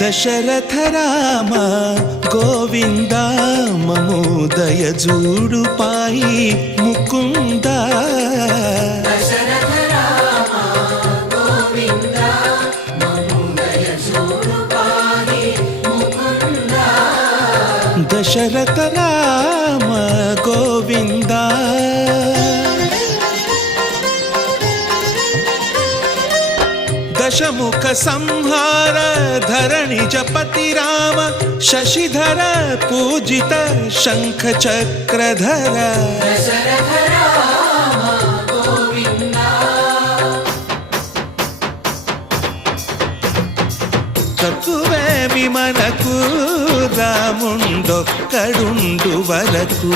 దశరథ రామ గోవింద మమోదయ జూడు పాయి ముకుంద దశరథ రామ గోవింద దశముఖ సంహార ధరణి జపతి రామ శశిధర పూజిత శంఖ చక్రధర తక్కువేమి మనకు రాముండొక్కడుండు వరకు